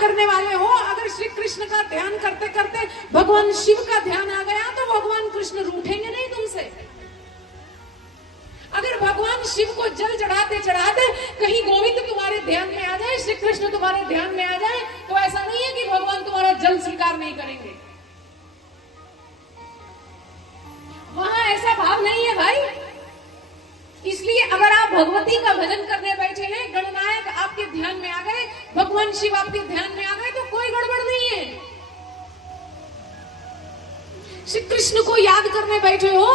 करने वाले हो, अगर श्री कृष्ण का ध्यान करते करते भगवान शिव का ध्यान आ गया तो भगवान कृष्ण रूठेंगे नहीं तुमसे। अगर भगवान शिव को जल चढ़ाते चढ़ाते कहीं गोविंद तुम्हारे ध्यान में आ जाए, श्री कृष्ण तुम्हारे ध्यान में आ जाए, तो ऐसा नहीं है कि भगवान तुम्हारा जल स्वीकार नहीं करेंगे। वहां ऐसा भाव नहीं है भाई। इसलिए अगर आप भगवती का भजन करने बैठे हैं, गणनायक आपके ध्यान में आ गए, भगवान शिव आपके ध्यान में आ गए, तो कोई गड़बड़ नहीं है। श्री कृष्ण को याद करने बैठे हो,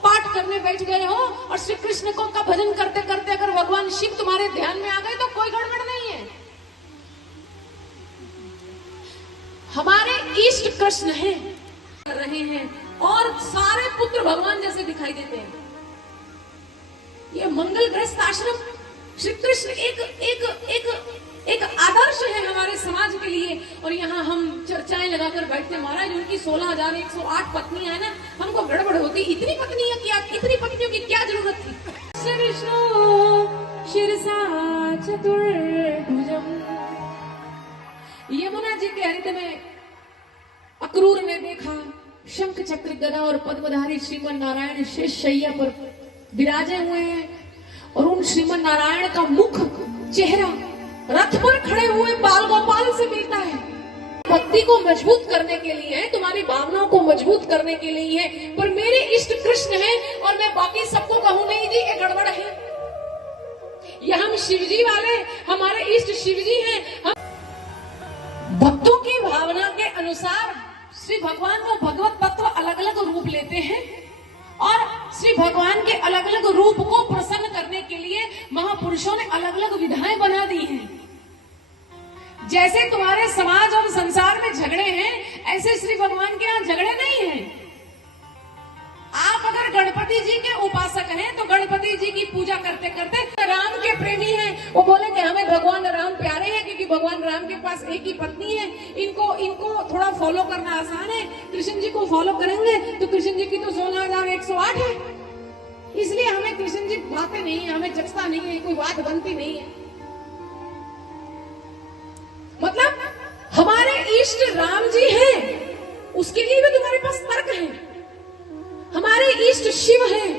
पाठ करने बैठ गए हो और श्री कृष्ण को का भजन करते करते अगर भगवान शिव तुम्हारे ध्यान में आ गए तो कोई गड़बड़ नहीं है। हमारे इष्ट कृष्ण हैं, कर रहे हैं और सारे पुत्र भगवान जैसे दिखाई देते हैं। ये मंगलग्रस्त आश्रम, श्री कृष्ण एक आदर्श है हमारे समाज के लिए। और यहाँ हम चर्चाएं लगाकर बैठते, महाराज उनकी 16,108 पत्नियां है ना, हमको गड़बड़ होती, इतनी पत्नियां क्या, इतनी पत्नियों की क्या जरूरत थी। श्री विष्णु शिरसा चतुर्भुजम। यमुना जी के हृदय में अक्रूर ने देखा शंख चक्र गदा और पद्मधारी श्रीमन नारायण शेष शैया पर विराजे हुए हैं और उन श्रीमन नारायण का मुख चेहरा रथ पर खड़े हुए बाल गोपाल से मिलता है। भक्ति को मजबूत करने के लिए है, तुम्हारी भावनाओं को मजबूत करने के लिए है, पर मेरे इष्ट कृष्ण हैं और मैं बाकी सबको कहूं नहीं जी ये गड़बड़ है। ये हम शिवजी वाले, हमारे इष्ट शिवजी हैं। हम भक्तों की भावना के अनुसार श्री भगवान को भगवत तत्व अलग अलग रूप लेते हैं और श्री भगवान के अलग अलग रूप को प्रसन्न करने के लिए महापुरुषों ने अलग अलग विधाएं बना दी हैं। जैसे तुम्हारे समाज और संसार में झगड़े हैं, ऐसे श्री भगवान के यहाँ झगड़े नहीं हैं। आप अगर गणपति जी के उपासक हैं तो गणपति जी की पूजा करते करते राम के प्रेमी हैं, वो बोले कि हमें भगवान राम प्यारे हैं क्योंकि भगवान राम के पास एक ही पत्नी है, इनको थोड़ा फॉलो करना आसान है। कृष्ण जी को फॉलो करेंगे तो कृष्ण जी की तो 16,108 है, इसलिए हमें कृष्ण जी बातें नहीं है, हमें जचता नहीं है, कोई बात बनती नहीं है। मतलब हमारे इष्ट राम जी हैं, उसके लिए भी तुम्हारे पास तर्क है। हमारे इष्ट शिव हैं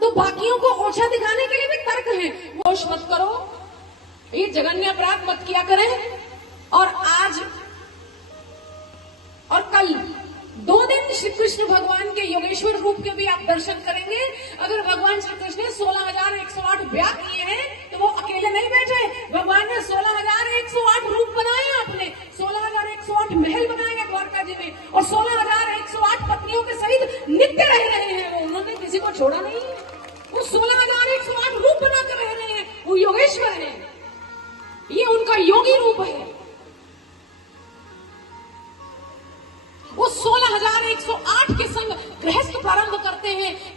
तो बाकियों को ओछा दिखाने के लिए भी तर्क है। मोश मत करो, ये जघन्य अपराध मत किया करें। और आज और कल 2 दिन श्री कृष्ण भगवान के योगेश्वर रूप के भी आप दर्शन करेंगे। अगर भगवान श्री कृष्ण ने 16,108 ब्याह किए हैं तो वो अकेले नहीं बैठे, भगवान ने 16,108 रूप बनाए। आपने 16,108 महल बनाए हैं द्वारका जी में और 16,108 पत्नियों के सहित नित्य रह रहे हैं। उन्होंने किसी को छोड़ा नहीं है, वो 16,108 रूप बनाकर रह रहे हैं। वो योगेश्वर है, ये उनका योगी रूप है। वो 16,108 के संग गृहस्थ प्रारंभ करते हैं।